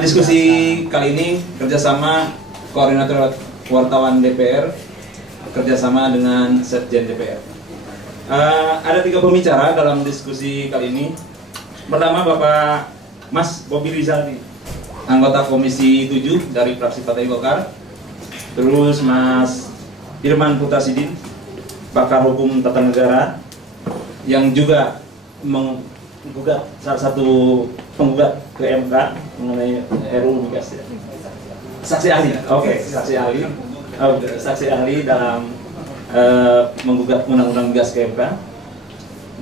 Diskusi kali ini kerjasama Koordinator Wartawan DPR kerjasama dengan Sekjen DPR. Ada 3 pembicara dalam diskusi kali ini. Pertama Bapak Mas Bobi Rizaldi, anggota Komisi 7 dari fraksi Partai Golkar. Terus Mas Irman Putra Sidin, pakar hukum tata negara, yang juga menggugat salah satu penggugat ke MK mengenai RUU Migas ya. Saksi ahli, saksi ahli dalam menggugat undang-undang migas ke MK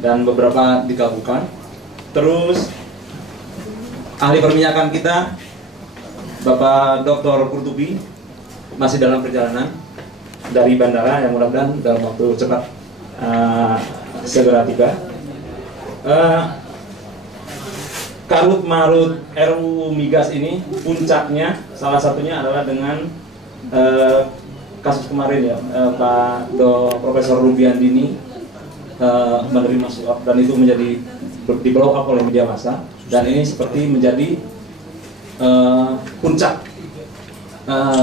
dan beberapa dikabulkan. Terus ahli perminyakan kita Bapak Dr. Kurtubi masih dalam perjalanan dari bandara yang mudah-mudahan dalam waktu cepat segera tiba. Karut marut RUU Migas ini puncaknya salah satunya adalah dengan kasus kemarin ya, Profesor Rubiandini menerima suap dan itu menjadi di blow up oleh media massa, dan ini seperti menjadi puncak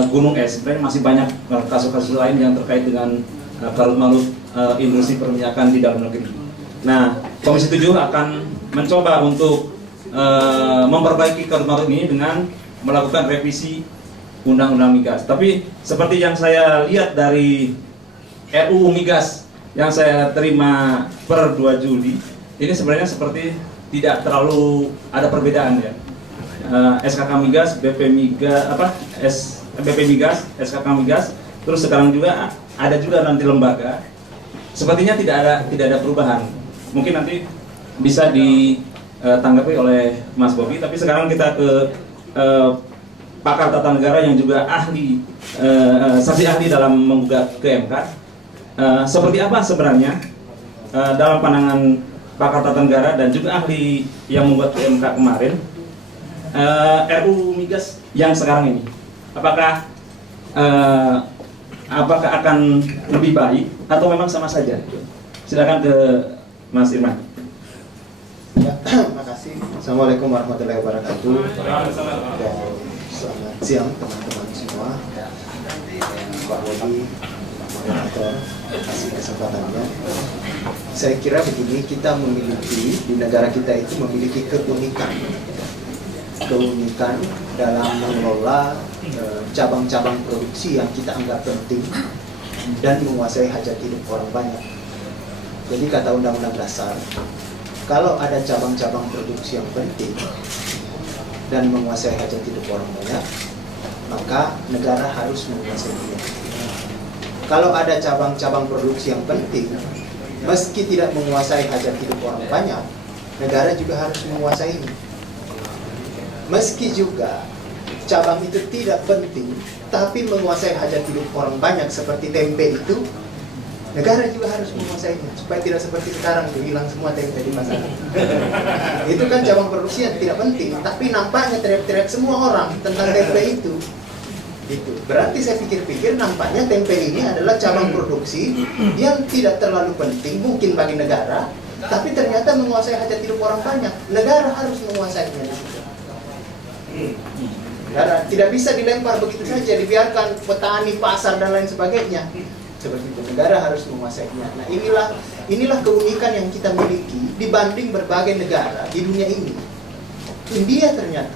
gunung es. Sebenarnya masih banyak kasus-kasus lain yang terkait dengan karut marut industri perminyakan di dalam negeri. Nah, Komisi 7 akan mencoba untuk memperbaiki karut marut ini dengan melakukan revisi undang-undang migas. Tapi seperti yang saya lihat dari RUU Migas yang saya terima per 2 Juli, ini sebenarnya seperti tidak terlalu ada perbedaan ya. SKK Migas, BP Migas, BP Migas, SKK Migas, terus sekarang juga ada juga nanti lembaga. Sepertinya tidak ada perubahan. Mungkin nanti bisa ditanggapi oleh Mas Bobi, tapi sekarang kita ke pakar tata negara yang juga ahli, saksi ahli dalam menggugat ke MK. Seperti apa sebenarnya dalam pandangan pakar tata negara dan juga ahli yang menggugat ke MK kemarin, RUU Migas yang sekarang ini, apakah akan lebih baik atau memang sama saja? Silakan ke Mas Irman. Ya, terima kasih. Assalamualaikum warahmatullahi wabarakatuh. Dan selamat siang teman-teman semua. Pak Bobi, Pak Moderator, kasih kesempatannya. Saya kira begini, kita memiliki di negara kita itu memiliki keunikan dalam mengelola cabang-cabang produksi yang kita anggap penting dan menguasai hajat hidup orang banyak. Jadi kata Undang-Undang Dasar, kalau ada cabang-cabang produksi yang penting dan menguasai hajat hidup orang banyak, maka negara harus menguasainya. Kalau ada cabang-cabang produksi yang penting, meski tidak menguasai hajat hidup orang banyak, negara juga harus menguasainya. Meski juga cabang itu tidak penting, tapi menguasai hajat hidup orang banyak seperti tempe itu, negara juga harus menguasainya supaya tidak seperti sekarang tuh hilang semua tempe di pasaran. Itu kan cabang produksi yang tidak penting, tapi nampaknya teriak-teriak semua orang tentang tempe itu. Itu berarti saya pikir-pikir nampaknya tempe ini adalah cabang produksi yang tidak terlalu penting mungkin bagi negara, tapi ternyata menguasai hajat hidup orang banyak. Negara harus menguasainya. Negara tidak bisa dilempar begitu saja, dibiarkan petani, pasar dan lain sebagainya. Seperti itu, negara harus menguasainya. Nah, inilah keunikan yang kita miliki dibanding berbagai negara di dunia ini. India ternyata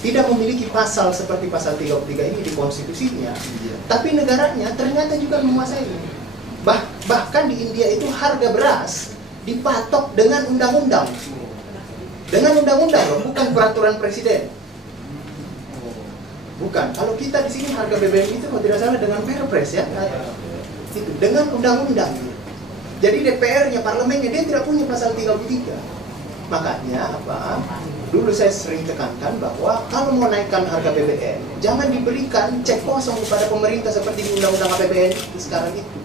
tidak memiliki pasal seperti pasal 33 ini di konstitusinya, tapi negaranya ternyata juga menguasainya. Bahkan di India itu harga beras dipatok dengan undang-undang. Dengan undang-undang loh, bukan peraturan presiden. Bukan. Kalau kita di sini harga BBM itu kalau tidak salah dengan Perpres ya. Itu dengan undang-undang. Jadi DPR-nya, parlemennya dia tidak punya pasal 33. Makanya apa? Dulu saya sering tekankan bahwa kalau mau naikkan harga BBM, jangan diberikan cek kosong kepada pemerintah seperti di undang-undang APBN sekarang itu.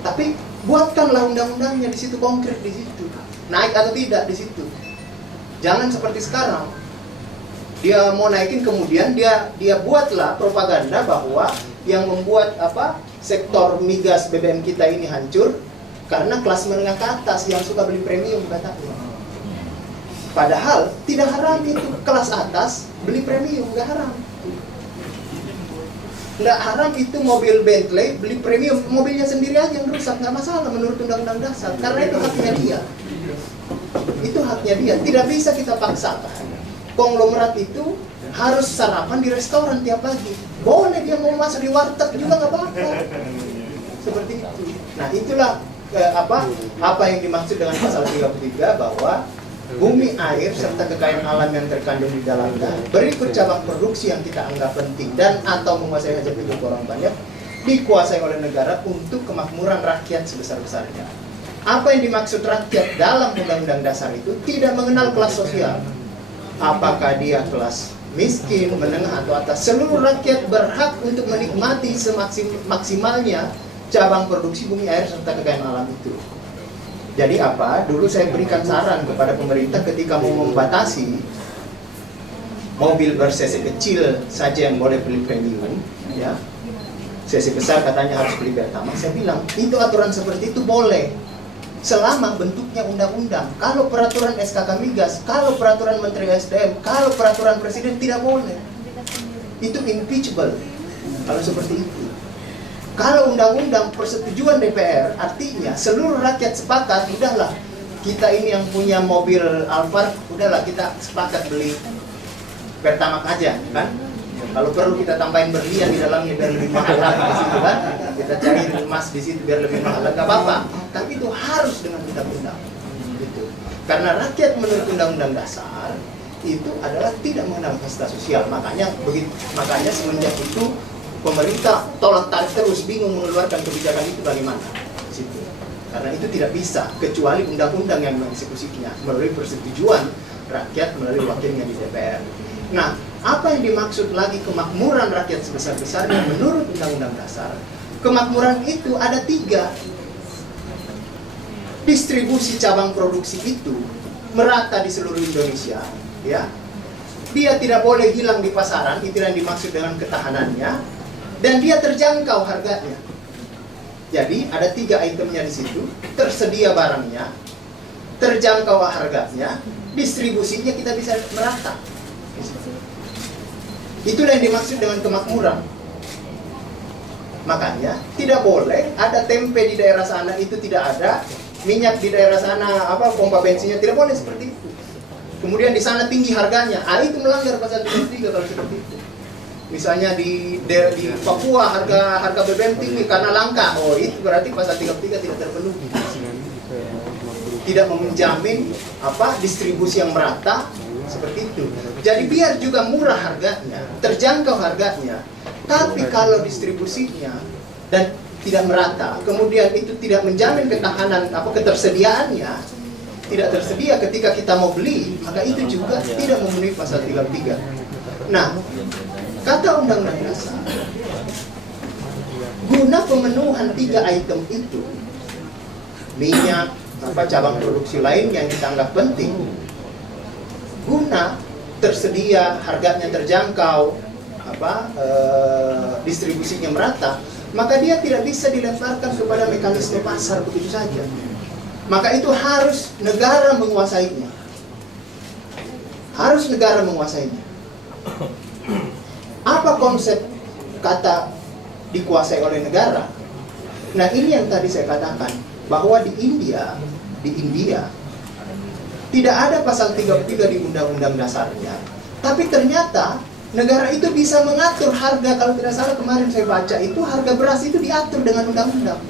Tapi buatkanlah undang-undangnya di situ, konkret di situ. Naik atau tidak di situ. Jangan seperti sekarang. Dia mau naikin kemudian dia buatlah propaganda bahwa yang membuat sektor migas BBM kita ini hancur karena kelas menengah ke atas yang suka beli premium katanya. Padahal tidak haram itu kelas atas beli premium, nggak haram. Nggak haram itu mobil Bentley beli premium, mobilnya sendiri aja yang rusak, nggak masalah menurut Undang-Undang Dasar, karena itu haknya dia. Itu haknya dia, tidak bisa kita paksakan. Konglomerat itu harus sarapan di restoran tiap pagi. Boleh dia mau masuk di warteg juga nggak apa-apa. Seperti itu. Nah itulah apa yang dimaksud dengan pasal 33 bahwa bumi, air, serta kekayaan alam yang terkandung di dalamnya berikut cabang produksi yang kita anggap penting dan atau menguasai hajat hidup orang banyak dikuasai oleh negara untuk kemakmuran rakyat sebesar-besarnya. Apa yang dimaksud rakyat dalam Undang-Undang Dasar itu tidak mengenal kelas sosial. Apakah dia kelas miskin, menengah, atau atas, seluruh rakyat berhak untuk menikmati semaksimalnya cabang produksi bumi, air, serta kekayaan alam itu. Jadi apa? Dulu saya berikan saran kepada pemerintah ketika mau membatasi mobil ber-cc kecil saja yang boleh beli premium, ya. Cc besar katanya harus beli Pertamax. Saya bilang, itu aturan seperti itu boleh selama bentuknya undang-undang. Kalau peraturan SKK Migas, kalau peraturan Menteri SDM, kalau peraturan Presiden tidak boleh. Itu impeachable kalau seperti itu. Kalau undang-undang persetujuan DPR, artinya seluruh rakyat sepakat, udahlah kita ini yang punya mobil Alphard, udahlah kita sepakat beli Pertamax aja, kan? Kalau perlu kita tambahin berlian di dalamnya biar lebih mahal lagi di situ, kan? Kita cari emas di situ biar lebih mahal, nggak apa-apa. Tapi itu harus dengan undang-undang, gitu. Karena rakyat menurut Undang-Undang Dasar itu adalah tidak mengenal kasta sosial, makanya semenjak itu pemerintah tolak tarik terus, bingung mengeluarkan kebijakan itu bagaimana situ. Karena itu tidak bisa kecuali undang-undang yang mengeksekusinya melalui persetujuan rakyat melalui wakilnya di DPR. Nah, apa yang dimaksud lagi kemakmuran rakyat sebesar-besarnya menurut Undang-Undang Dasar? Kemakmuran itu ada 3. Distribusi cabang produksi itu merata di seluruh Indonesia, ya. Dia tidak boleh hilang di pasaran, itu yang dimaksud dengan ketahanannya. Dan dia terjangkau harganya. Jadi ada 3 itemnya di situ, tersedia barangnya, terjangkau harganya, distribusinya kita bisa merata. Itulah yang dimaksud dengan kemakmuran. Makanya tidak boleh ada tempe di daerah sana itu tidak ada, minyak di daerah sana pompa bensinnya tidak boleh seperti itu. Kemudian di sana tinggi harganya, itu melanggar pasal 33 kalau seperti itu. Misalnya di Papua harga BBM tinggi karena langka, itu berarti pasal 33 tidak terpenuhi. Tidak menjamin distribusi yang merata seperti itu. Jadi biar juga murah harganya, terjangkau harganya. Tapi kalau distribusinya dan tidak merata, kemudian itu tidak menjamin ketahanan ketersediaannya, tidak tersedia ketika kita mau beli, maka itu juga tidak memenuhi pasal 33. Nah, kata Undang-Undang Dasar, guna pemenuhan 3 item itu, minyak, cabang produksi lain yang kita anggap penting, guna tersedia, harganya terjangkau, distribusinya merata, maka dia tidak bisa dilemparkan kepada mekanisme pasar begitu saja. Maka itu harus negara menguasainya. Harus negara menguasainya. Apa konsep kata dikuasai oleh negara? Nah, ini yang tadi saya katakan, bahwa di India tidak ada pasal 33 di Undang-Undang Dasarnya, tapi ternyata negara itu bisa mengatur harga. Kalau tidak salah kemarin saya baca itu harga beras itu diatur dengan undang-undang.